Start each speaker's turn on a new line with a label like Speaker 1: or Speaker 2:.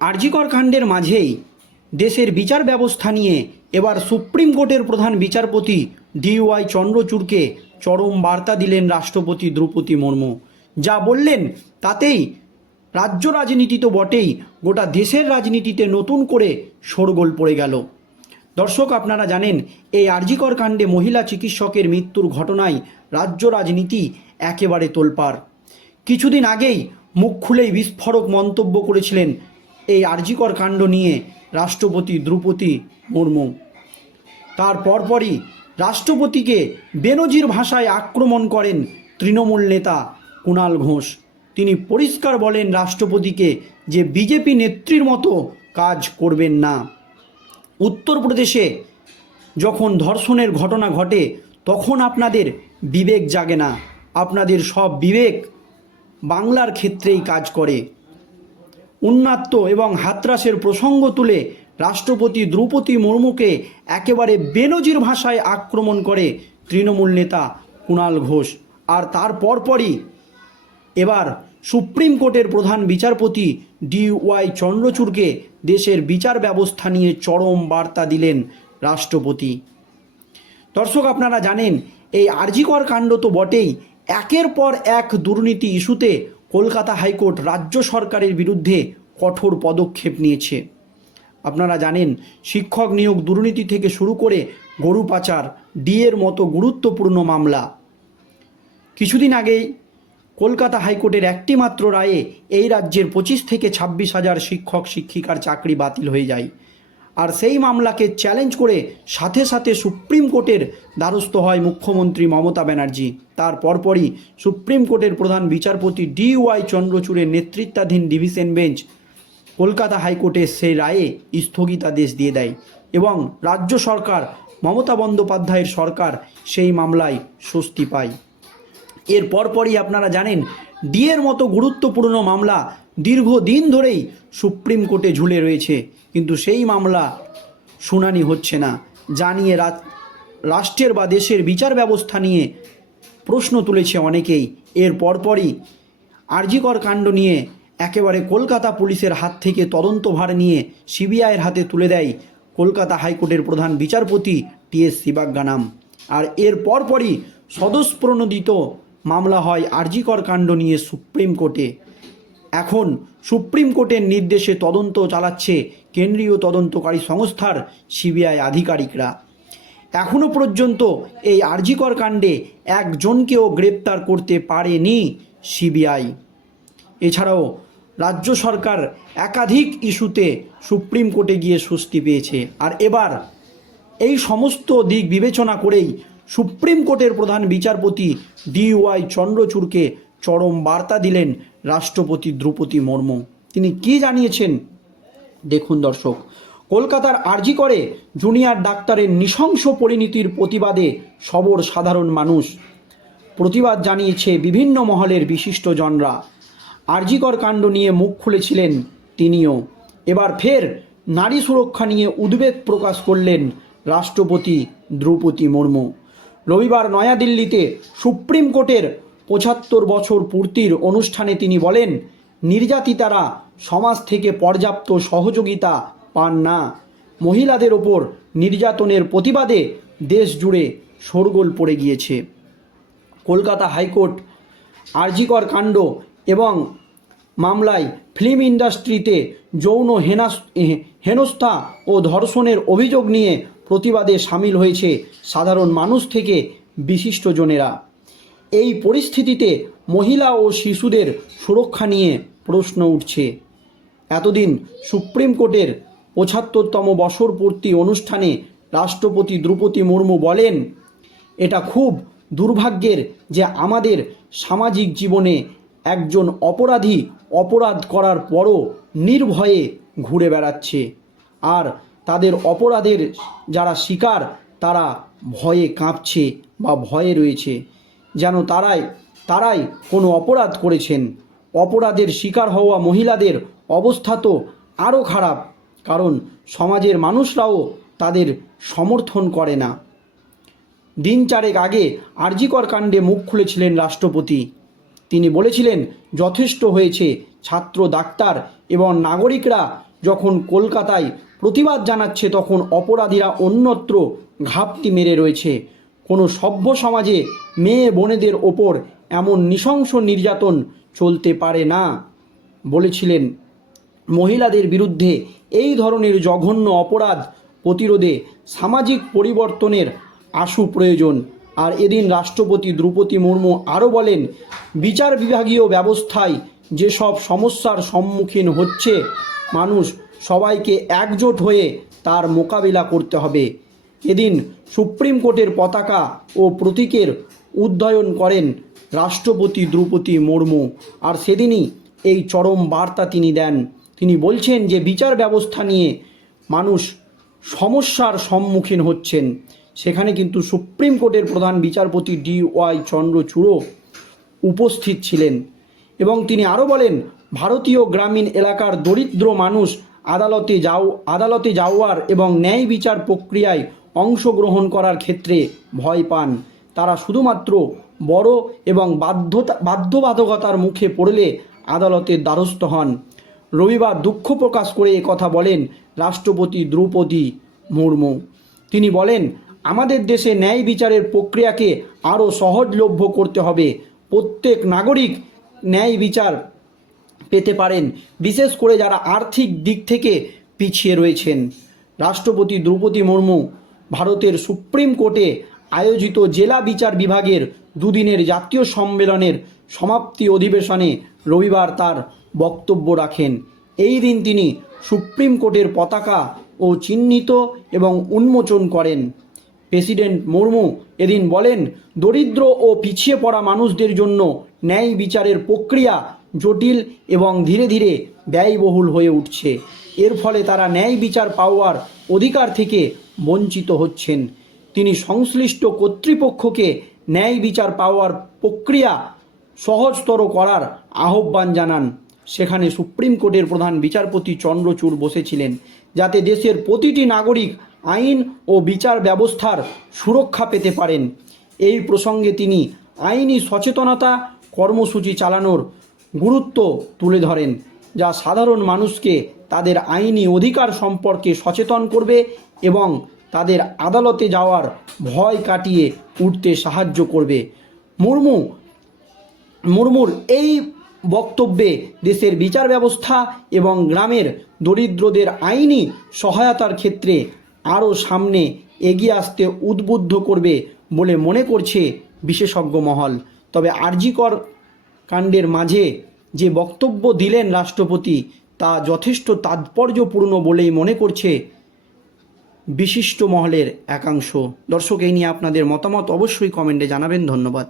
Speaker 1: আরজিকর কাণ্ডের মাঝেই দেশের বিচার ব্যবস্থা নিয়ে এবার সুপ্রিম কোর্টের প্রধান বিচারপতি ডিওয়াই চন্দ্রচূড়কে চরম বার্তা দিলেন রাষ্ট্রপতি দ্রৌপদী মুর্মু। যা বললেন, তাতেই রাজ্য রাজনীতি তো বটেই, গোটা দেশের রাজনীতিতে নতুন করে শোরগোল পড়ে গেল। দর্শক, আপনারা জানেন, এই আরজিকর কাণ্ডে মহিলা চিকিৎসকের মৃত্যুর ঘটনায় রাজ্য রাজনীতি একেবারে তোলপাড়। কিছুদিন আগেই মুখ খুলেই বিস্ফোরক মন্তব্য করেছিলেন এই আরজিকর কাণ্ড নিয়ে রাষ্ট্রপতি দ্রৌপদী মুর্মু। তার পরপরই রাষ্ট্রপতিকে বেনজির ভাষায় আক্রমণ করেন তৃণমূল নেতা কুণাল ঘোষ। তিনি পরিষ্কার বলেন রাষ্ট্রপতিকে যে বিজেপি নেত্রীর মতো কাজ করবেন না। উত্তরপ্রদেশে যখন ধর্ষণের ঘটনা ঘটে, তখন আপনাদের বিবেক জাগে না। আপনাদের সব বিবেক বাংলার ক্ষেত্রেই কাজ করে। উন্মাত্ত এবং হাতরাসের প্রসঙ্গ তুলে রাষ্ট্রপতি দ্রৌপদী মুর্মুকে একেবারে বেনজির ভাষায় আক্রমণ করে তৃণমূল নেতা কুণাল ঘোষ। আর তার পরপরই এবার সুপ্রিম কোর্টের প্রধান বিচারপতি ডি ওয়াই চন্দ্রচূড়কে দেশের বিচার ব্যবস্থা নিয়ে চরম বার্তা দিলেন রাষ্ট্রপতি। দর্শক, আপনারা জানেন, এই আরজিকর কাণ্ড তো বটেই। একের পর এক দুর্নীতি ইস্যুতে কলকাতা হাইকোর্ট রাজ্য সরকারের বিরুদ্ধে কঠোর পদক্ষেপ নিয়েছে। আপনারা জানেন, শিক্ষক নিয়োগ দুর্নীতি থেকে শুরু করে গরু পাচার, ডিএর মতো গুরুত্বপূর্ণ মামলা। কিছুদিন আগেই কলকাতা হাইকোর্টের একটি মাত্র রায়ে এই রাজ্যের পঁচিশ থেকে ছাব্বিশ হাজার শিক্ষক, শিক্ষিকার চাকরি বাতিল হয়ে যায়। আর সেই মামলাকে চ্যালেঞ্জ করে সাথে সাথে সুপ্রিম কোর্টের দ্বারস্থ হয় মুখ্যমন্ত্রী মমতা ব্যানার্জি। তার পরপরই সুপ্রিম কোর্টের প্রধান বিচারপতি ডি ওয়াই চন্দ্রচূড়ের নেতৃত্বাধীন ডিভিশন বেঞ্চ কলকাতা হাইকোর্টের সেই রায়ে স্থগিতাদেশ দিয়ে দেয় এবং রাজ্য সরকার মমতা বন্দ্যোপাধ্যায়ের সরকার সেই মামলায় স্বস্তি পায়। এর পরপরই আপনারা জানেন ডিএর মতো গুরুত্বপূর্ণ মামলা দীর্ঘদিন ধরেই সুপ্রিম কোর্টে ঝুলে রয়েছে। কিন্তু সেই মামলা শুনানি হচ্ছে না। যা জানিয়ে রাষ্ট্রের বা দেশের বিচার ব্যবস্থা নিয়ে প্রশ্ন তুলেছে অনেকেই। এর পরপরই আরজিকর কাণ্ড নিয়ে একেবারে কলকাতা পুলিশের হাত থেকে তদন্তভার নিয়ে সিবিআইয়ের হাতে তুলে দেয় কলকাতা হাইকোর্টের প্রধান বিচারপতি টি এস শিবাজ্ঞানাম। আর এর পরপরই স্বতঃপ্রণোদিত মামলা হয় আরজিকর কাণ্ড নিয়ে সুপ্রিম কোর্টে। এখন সুপ্রিম কোর্টের নির্দেশে তদন্ত চালাচ্ছে কেন্দ্রীয় তদন্তকারী সংস্থার সিবিআই আধিকারিকরা। এখনও পর্যন্ত এই আরজিকর কাণ্ডে একজনকেও গ্রেপ্তার করতে পারেনি সিবিআই। এছাড়াও রাজ্য সরকার একাধিক ইস্যুতে সুপ্রিম কোর্টে গিয়ে স্বস্তি পেয়েছে। আর এবার এই সমস্ত দিক বিবেচনা করেই সুপ্রিম কোর্টের প্রধান বিচারপতি ডি ওয়াই চন্দ্রচূড়কে চরম বার্তা দিলেন রাষ্ট্রপতি দ্রৌপদী মুর্মু। তিনি কি জানিয়েছেন? দেখুন দর্শক, কলকাতার আর্জি করে জুনিয়র ডাক্তারের নৃশংস পরিণতির প্রতিবাদে সবর সাধারণ মানুষ। প্রতিবাদ জানিয়েছে বিভিন্ন মহলের বিশিষ্টজনরা আরজিকর কাণ্ড নিয়ে মুখ খুলেছিলেন তিনিও। এবার ফের নারী সুরক্ষা নিয়ে উদ্বেগ প্রকাশ করলেন রাষ্ট্রপতি দ্রৌপদী মুর্মু। রবিবার নয়াদিল্লিতে সুপ্রিম কোর্টের পঁচাত্তর বছর পূর্তির অনুষ্ঠানে তিনি বলেন, নির্যাতিতারা সমাজ থেকে পর্যাপ্ত সহযোগিতা পান না। মহিলাদের ওপর নির্যাতনের প্রতিবাদে দেশ জুড়ে শোরগোল পড়ে গিয়েছে। কলকাতা হাইকোর্ট আরজিকর কাণ্ড এবং মামলায় ফিল্ম ইন্ডাস্ট্রিতে যৌন হেনাস, হেনস্থা ও ধর্ষণের অভিযোগ নিয়ে প্রতিবাদে সামিল হয়েছে সাধারণ মানুষ থেকে বিশিষ্টজনেরা এই পরিস্থিতিতে মহিলা ও শিশুদের সুরক্ষা নিয়ে প্রশ্ন উঠছে। এতদিন সুপ্রিম কোর্টের পঁচাত্তরতম বছর পূর্তি অনুষ্ঠানে রাষ্ট্রপতি দ্রৌপদী মুর্মু বলেন, এটা খুব দুর্ভাগ্যের যে আমাদের সামাজিক জীবনে একজন অপরাধী অপরাধ করার পরও নির্ভয়ে ঘুরে বেড়াচ্ছে। আর তাদের অপরাধের যারা শিকার, তারা ভয়ে কাঁপছে বা ভয়ে রয়েছে। যেন তারাই তারাই কোনো অপরাধ করেছেন। অপরাধের শিকার হওয়া মহিলাদের অবস্থা তো আরও খারাপ, কারণ সমাজের মানুষরাও তাদের সমর্থন করে না। দিন চারেক আগে আরজিকর কাণ্ডে মুখ খুলেছিলেন রাষ্ট্রপতি। তিনি বলেছিলেন, যথেষ্ট হয়েছে। ছাত্র, ডাক্তার এবং নাগরিকরা যখন কলকাতায় প্রতিবাদ জানাচ্ছে, তখন অপরাধীরা অন্যত্র ঘাপটি মেরে রয়েছে। কোনো সভ্য সমাজে মেয়ে বোনেদের ওপর এমন নৃশংস নির্যাতন চলতে পারে না। বলেছিলেন। মহিলাদের বিরুদ্ধে এই ধরনের জঘন্য অপরাধ প্রতিরোধে সামাজিক পরিবর্তনের আশু প্রয়োজন। আর এদিন রাষ্ট্রপতি দ্রৌপদী মুর্মু আরও বলেন, বিচার বিভাগীয় ব্যবস্থায় যেসব সমস্যার সম্মুখীন হচ্ছে, মানুষ সবাইকে একজোট হয়ে তার মোকাবিলা করতে হবে। এদিন সুপ্রিম কোর্টের পতাকা ও প্রতীকের উদ্যয়ন করেন রাষ্ট্রপতি দ্রৌপদী মুর্মু। আর সেদিনই এই চরম বার্তা তিনি দেন। তিনি বলছেন যে, বিচার ব্যবস্থা নিয়ে মানুষ সমস্যার সম্মুখীন হচ্ছেন। সেখানে কিন্তু সুপ্রিম কোর্টের প্রধান বিচারপতি ডি ওয়াই চন্দ্রচূড়ও উপস্থিত ছিলেন এবং তিনি আরও বলেন, ভারতীয় গ্রামীণ এলাকার দরিদ্র মানুষ আদালতে যাও, আদালতে যাওয়ার এবং ন্যায় বিচার প্রক্রিয়ায় অংশগ্রহণ করার ক্ষেত্রে ভয় পান। তারা শুধুমাত্র বড় এবং বাধ্যতা, বাধ্যবাধকতার মুখে পড়লে আদালতের দ্বারস্থ হন। রবিবার দুঃখ প্রকাশ করে কথা বলেন রাষ্ট্রপতি দ্রৌপদী মুর্মু। তিনি বলেন আমাদের দেশে ন্যায় বিচারের প্রক্রিয়াকে আরও সহজলভ্য করতে হবে। প্রত্যেক নাগরিক ন্যায় বিচার পেতে পারেন, বিশেষ করে যারা আর্থিক দিক থেকে পিছিয়ে রয়েছেন। রাষ্ট্রপতি দ্রৌপদী মুর্মু ভারতের সুপ্রিম কোর্টে আয়োজিত জেলা বিচার বিভাগের দুদিনের জাতীয় সম্মেলনের সমাপ্তি অধিবেশনে রবিবার তার বক্তব্য রাখেন। এই দিন তিনি সুপ্রিম কোর্টের পতাকা ও চিহ্নিত এবং উন্মোচন করেন। প্রেসিডেন্ট মুর্মু এদিন বলেন, দরিদ্র ও পিছিয়ে পড়া মানুষদের জন্য ন্যায় বিচারের প্রক্রিয়া জটিল এবং ধীরে ধীরে ব্যয়বহুল হয়ে উঠছে। এর ফলে তারা ন্যায় বিচার পাওয়ার অধিকার থেকে বঞ্চিত হচ্ছেন। তিনি সংশ্লিষ্ট কর্তৃপক্ষকে ন্যায় বিচার পাওয়ার প্রক্রিয়া সহজতর করার আহ্বান জানান। সেখানে সুপ্রিম কোর্টের প্রধান বিচারপতি চন্দ্রচূড় বসেছিলেন, যাতে দেশের প্রতিটি নাগরিক আইন ও বিচার ব্যবস্থার সুরক্ষা পেতে পারেন। এই প্রসঙ্গে তিনি আইনি সচেতনতা কর্মসূচি চালানোর গুরুত্ব তুলে ধরেন, যা সাধারণ মানুষকে তাদের আইনি অধিকার সম্পর্কে সচেতন করবে এবং তাদের আদালতে যাওয়ার ভয় কাটিয়ে উঠতে সাহায্য করবে। মুর্মু, মুর্মুর এই বক্তব্যে দেশের বিচার ব্যবস্থা এবং গ্রামের দরিদ্রদের আইনি সহায়তার ক্ষেত্রে আরও সামনে এগিয়ে আসতে উদ্বুদ্ধ করবে বলে মনে করছে বিশেষজ্ঞ মহল। তবে আরজিকর কাণ্ডের মাঝে যে বক্তব্য দিলেন রাষ্ট্রপতি, তা যথেষ্ট তাৎপর্যপূর্ণ বলেই মনে করছে বিশিষ্ট মহলের একাংশ। দর্শক, এই নিয়ে আপনাদের মতামত অবশ্যই কমেন্টে জানাবেন। ধন্যবাদ।